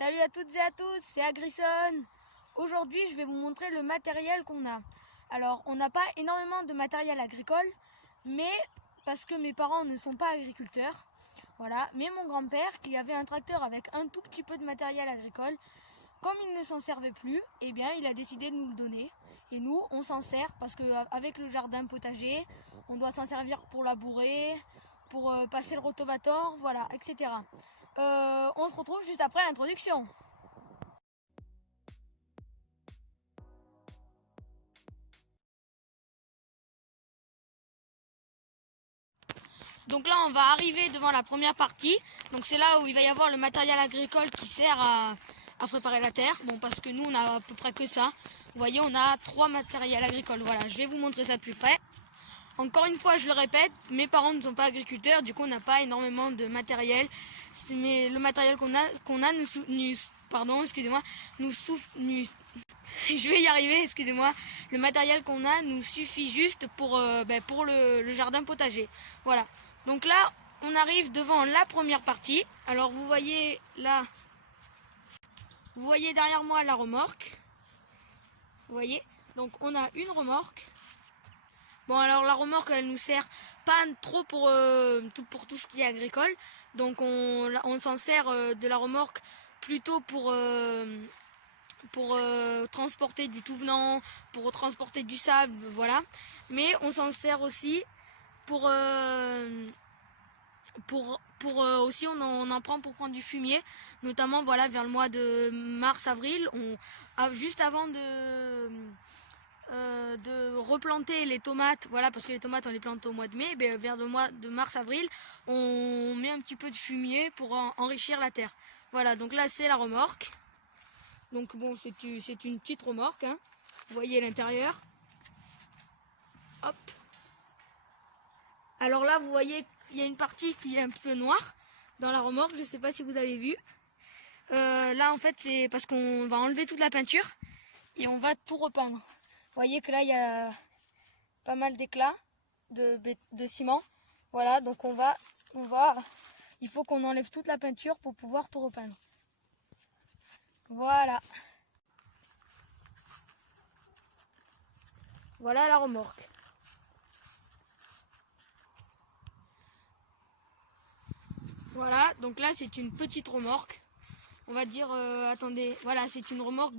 Salut à toutes et à tous, c'est Agrison. Aujourd'hui, je vais vous montrer le matériel qu'on a. Alors, on n'a pas énormément de matériel agricole, mais parce que mes parents ne sont pas agriculteurs. Voilà, mais mon grand-père, qui avait un tracteur avec un tout petit peu de matériel agricole, comme il ne s'en servait plus, eh bien, il a décidé de nous le donner. Et nous, on s'en sert parce qu'avec le jardin potager, on doit s'en servir pour labourer, pour passer le rotavator, voilà, etc. On se retrouve juste après l'introduction. Donc là, on va arriver devant la première partie. Donc c'est là où il va y avoir le matériel agricole qui sert à préparer la terre. Bon, parce que nous, on a à peu près que ça. Vous voyez, on a 3 matériels agricoles. Voilà, je vais vous montrer ça de plus près. Encore une fois, je le répète, mes parents ne sont pas agriculteurs, du coup on n'a pas énormément de matériel. Mais le matériel qu'on a je vais y arriver, excusez-moi. Le matériel qu'on a nous suffit juste pour le jardin potager. Voilà. Donc là, on arrive devant la première partie. Alors vous voyez là, vous voyez derrière moi la remorque. Vous voyez, donc on a une remorque. Bon, alors la remorque, elle nous sert pas trop pour tout ce qui est agricole. Donc on s'en sert de la remorque plutôt pour transporter du tout venant, pour transporter du sable, voilà. Mais on s'en sert aussi pour aussi on en prend pour prendre du fumier, notamment voilà vers le mois de mars-avril, juste avant de replanter les tomates, voilà, parce que les tomates on les plante au mois de mai, vers le mois de mars-avril, on met un petit peu de fumier pour enrichir la terre. Voilà, donc là c'est la remorque. Donc bon, c'est une petite remorque, hein. Vous voyez l'intérieur. Hop. Alors là, vous voyez, il y a une partie qui est un peu noire dans la remorque, je ne sais pas si vous avez vu. Là en fait c'est parce qu'on va enlever toute la peinture et on va tout repeindre. Vous voyez que là il y a pas mal d'éclats de ciment. Voilà, donc il faut qu'on enlève toute la peinture pour pouvoir tout repeindre. Voilà. Voilà la remorque. Voilà, donc là c'est une petite remorque. On va dire, attendez, voilà, c'est une remorque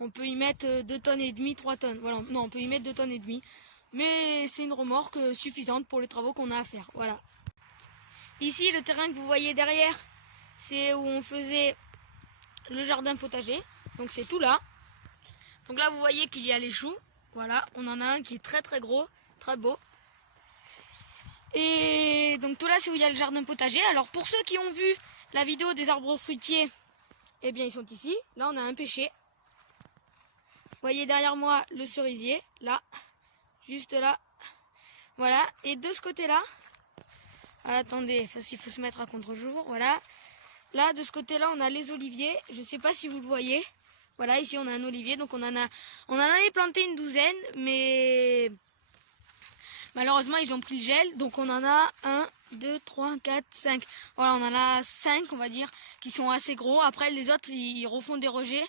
on peut y mettre 2 tonnes et demie, 3 tonnes. Voilà, non, on peut y mettre 2 tonnes et demie. Mais c'est une remorque suffisante pour les travaux qu'on a à faire. Voilà. Ici, le terrain que vous voyez derrière, c'est où on faisait le jardin potager. Donc c'est tout là. Donc là, vous voyez qu'il y a les choux. Voilà, on en a un qui est très très gros, très beau. Et donc tout là, c'est où il y a le jardin potager. Alors pour ceux qui ont vu la vidéo des arbres fruitiers, eh bien ils sont ici. Là, on a un pêcher. Vous voyez derrière moi le cerisier, là, juste là. Voilà, et de ce côté-là, attendez, il faut se mettre à contre-jour, voilà. Là, de ce côté-là, on a les oliviers. Je ne sais pas si vous le voyez. Voilà, ici, on a un olivier. Donc, on en avait planté une douzaine. Mais malheureusement, ils ont pris le gel. Donc, on en a 1, 2, 3, 4, 5. Voilà, on en a 5, on va dire, qui sont assez gros. Après, les autres, ils refont des rejets.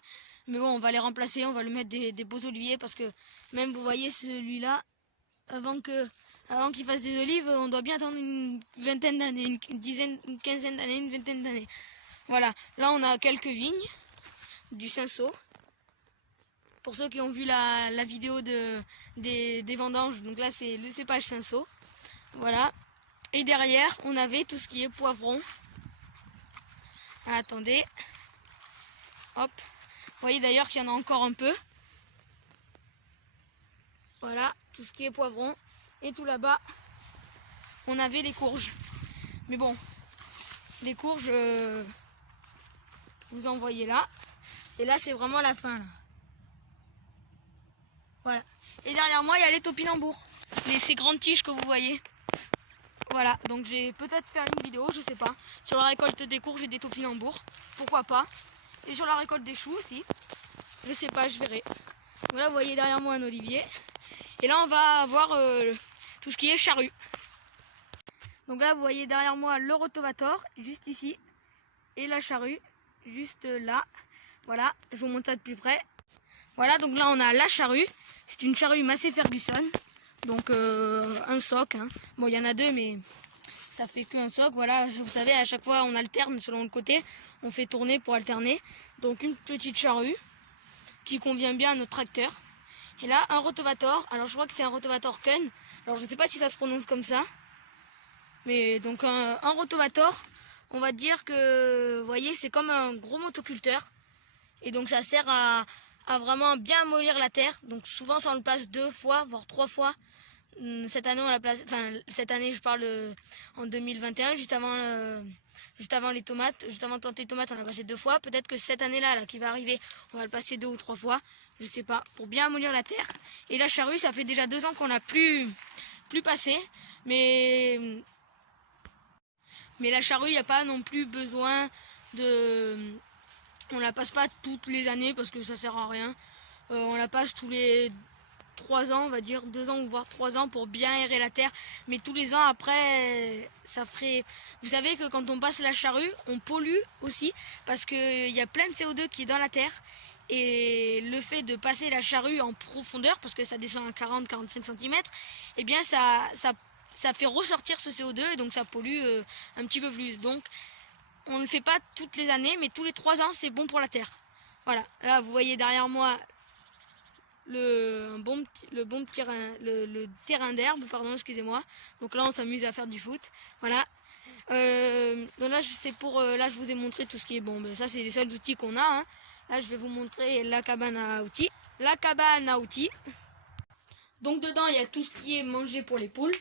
Mais bon, on va les remplacer. On va lui mettre des beaux oliviers. Parce que même, vous voyez, celui-là, avant qu'il fasse des olives, on doit bien attendre une vingtaine d'années, une quinzaine d'années, une vingtaine d'années. Voilà, là on a quelques vignes, du cinsault. Pour ceux qui ont vu la vidéo des vendanges, donc là c'est le cépage cinsault. Voilà, et derrière on avait tout ce qui est poivron. Attendez, hop, vous voyez d'ailleurs qu'il y en a encore un peu. Voilà, tout ce qui est poivron. Et tout là-bas, on avait les courges. Mais bon, les courges, vous en voyez là. Et là, c'est vraiment la fin. Là. Voilà. Et derrière moi, il y a les topinambours. Ces grandes tiges que vous voyez. Voilà, donc je vais peut-être faire une vidéo, je sais pas, sur la récolte des courges et des topinambours. Pourquoi pas. Et sur la récolte des choux aussi. Je sais pas, je verrai. Voilà, vous voyez derrière moi un olivier. Et là, on va avoir tout ce qui est charrue. Donc là, vous voyez derrière moi le rotavator, juste ici. Et la charrue, juste là. Voilà, je vous montre ça de plus près. Voilà, donc là on a la charrue. C'est une charrue Massey Ferguson. Donc un soc. Hein. Bon, il y en a deux, mais ça fait qu'un soc. Voilà, vous savez, à chaque fois on alterne selon le côté. On fait tourner pour alterner. Donc une petite charrue qui convient bien à notre tracteur. Et là, un rotavator. Alors je crois que c'est un rotavator Kun. Alors je ne sais pas si ça se prononce comme ça. Mais donc un rotavator, on va dire que, vous voyez, c'est comme un gros motoculteur. Et donc ça sert à vraiment bien amollir la terre. Donc souvent ça on le passe 2 fois, voire 3 fois. Cette année on l'a placé, enfin cette année je parle en 2021, juste avant les tomates, juste avant de planter les tomates on l'a passé 2 fois. Peut-être que cette année-là là, qui va arriver, on va le passer 2 ou 3 fois, je sais pas, pour bien amollir la terre. Et la charrue, ça fait déjà 2 ans qu'on n'a plus passé, mais la charrue, il n'y a pas non plus besoin de... On la passe pas toutes les années parce que ça sert à rien. On la passe tous les 3 ans, on va dire 2 ans ou voire 3 ans pour bien aérer la terre. Mais tous les ans après, ça ferait... Vous savez que quand on passe la charrue, on pollue aussi parce qu'il y a plein de CO2 qui est dans la terre. Et le fait de passer la charrue en profondeur, parce que ça descend à 40-45 cm, eh bien ça fait ressortir ce CO2 et donc ça pollue un petit peu plus. Donc on ne le fait pas toutes les années, mais tous les 3 ans c'est bon pour la terre. Voilà, là vous voyez derrière moi le terrain d'herbe, pardon, excusez-moi. Donc là on s'amuse à faire du foot. Voilà. Donc là c'est pour là je vous ai montré tout ce qui est bon. Ben, ça c'est les seuls outils qu'on a. Hein. Là je vais vous montrer la cabane à outils. La cabane à outils. Donc dedans il y a tout ce qui est mangé pour les poules.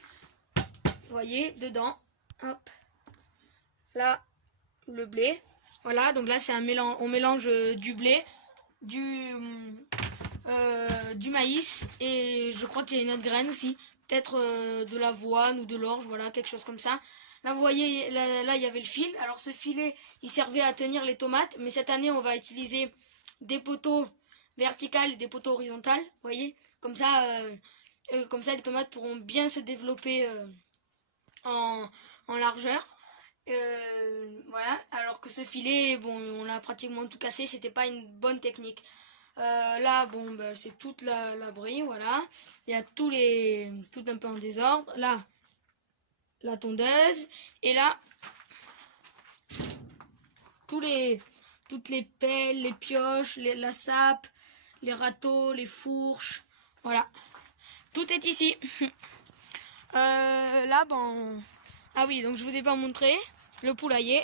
Vous voyez dedans. Hop. Là le blé. Voilà, donc là c'est un mélange, on mélange du blé, du maïs et je crois qu'il y a une autre graine aussi, peut-être de l'avoine ou de l'orge, voilà, quelque chose comme ça. Là vous voyez, là il y avait le fil. Alors ce filet il servait à tenir les tomates, mais cette année on va utiliser des poteaux verticales et des poteaux horizontales, vous voyez, comme ça les tomates pourront bien se développer en largeur. Voilà, alors que ce filet, bon, on l'a pratiquement tout cassé, c'était pas une bonne technique. Là, bon, bah, c'est toute l'abri, voilà. Il y a tout un peu en désordre. Là, la tondeuse. Et là, toutes les pelles, les pioches, la sape, les râteaux, les fourches. Voilà. Tout est ici. Là, bon... Ah oui, donc je vous ai pas montré le poulailler.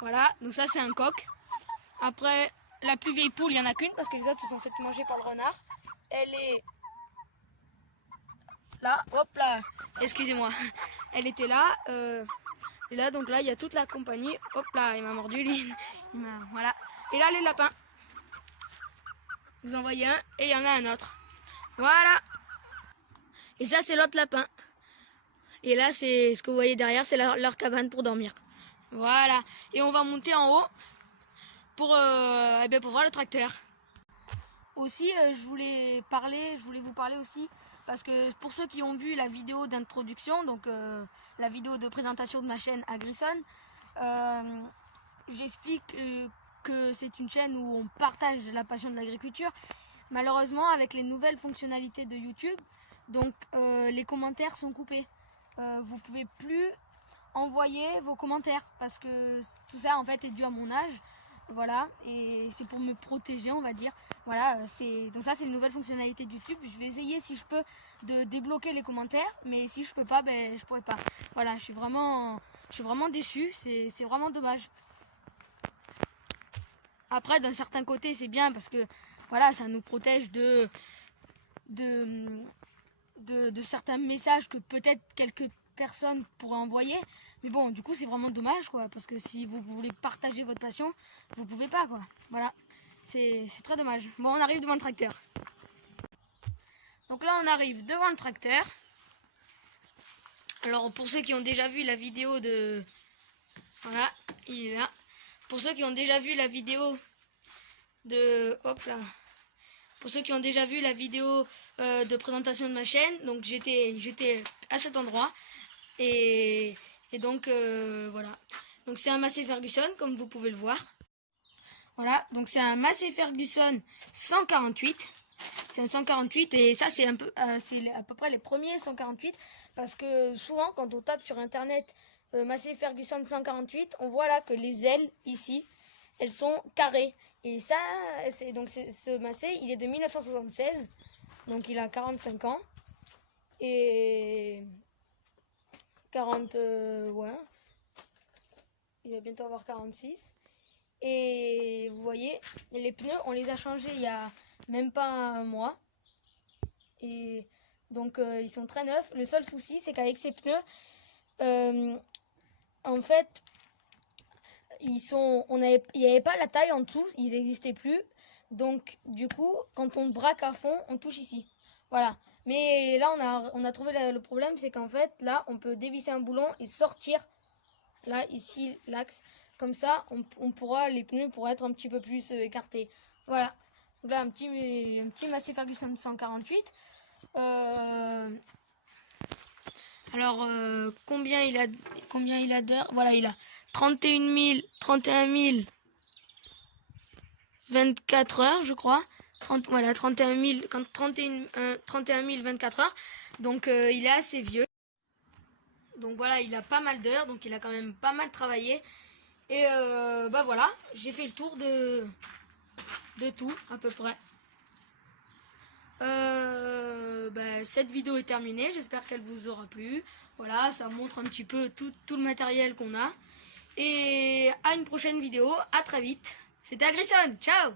Voilà, donc ça c'est un coq. Après, la plus vieille poule, il n'y en a qu'une parce que les autres se sont fait manger par le renard. Elle est là, hop là, excusez-moi. Elle était là, et là, donc là, il y a toute la compagnie. Hop là, il m'a mordu lui. Voilà. Et là, les lapins. Vous en voyez un et il y en a un autre. Voilà. Et ça, c'est l'autre lapin. Et là, c'est ce que vous voyez derrière, c'est leur cabane pour dormir. Voilà. Et on va monter en haut pour voir le tracteur. Aussi, je voulais vous parler aussi, parce que pour ceux qui ont vu la vidéo d'introduction, donc la vidéo de présentation de ma chaîne Agrison, j'explique que c'est une chaîne où on partage la passion de l'agriculture. Malheureusement, avec les nouvelles fonctionnalités de YouTube, donc les commentaires sont coupés. Vous pouvez plus envoyer vos commentaires parce que tout ça en fait est dû à mon âge. Voilà, et c'est pour me protéger, on va dire. Voilà, donc ça c'est une nouvelle fonctionnalité de YouTube. Je vais essayer si je peux de débloquer les commentaires, mais si je peux pas, ben je pourrai pas. Voilà, je suis vraiment déçu, c'est vraiment dommage. Après, d'un certain côté, c'est bien parce que voilà, ça nous protège de certains messages que peut-être quelques personnes pourraient envoyer. Mais bon, du coup, c'est vraiment dommage, quoi. Parce que si vous voulez partager votre passion, vous pouvez pas, quoi. Voilà. C'est très dommage. Bon, on arrive devant le tracteur. Donc là, on arrive devant le tracteur. Alors, pour ceux qui ont déjà vu la vidéo de... Voilà, il est là. Pour ceux qui ont déjà vu la vidéo de... Hop là. Pour ceux qui ont déjà vu la vidéo de présentation de ma chaîne, donc j'étais à cet endroit. Et donc, voilà. Donc, c'est un Massey Ferguson, comme vous pouvez le voir. Voilà, donc c'est un Massey Ferguson 148. C'est un 148 et ça, c'est c'est à peu près les premiers 148. Parce que souvent, quand on tape sur Internet Massey Ferguson 148, on voit là que les ailes, ici, elles sont carrées. Et ça, ce Massey, il est de 1976. Donc, il a 45 ans. Et 40, ouais. Il va bientôt avoir 46. Et vous voyez, les pneus, on les a changés il y a même pas un mois. Et donc, ils sont très neufs. Le seul souci, c'est qu'avec ces pneus, en fait, il n'y avait pas la taille en dessous, ils n'existaient plus. Donc, du coup, quand on braque à fond, on touche ici. Voilà. Mais là, on a trouvé le problème, c'est qu'en fait, là, on peut dévisser un boulon et sortir, là, ici, l'axe. Comme ça, les pneus pourraient être un petit peu plus écartés. Voilà. Donc là, un petit Massey Ferguson 148. Alors, combien il a d'heures? Voilà, il a 31 000 24 heures, je crois. Voilà, 31 000 24 heures. Donc, il est assez vieux. Donc voilà, il a pas mal d'heures, donc il a quand même pas mal travaillé. Et bah voilà, j'ai fait le tour de tout à peu près. Cette vidéo est terminée, j'espère qu'elle vous aura plu. Voilà, ça montre un petit peu tout le matériel qu'on a. Et à une prochaine vidéo, à très vite. C'était Agrisson, ciao!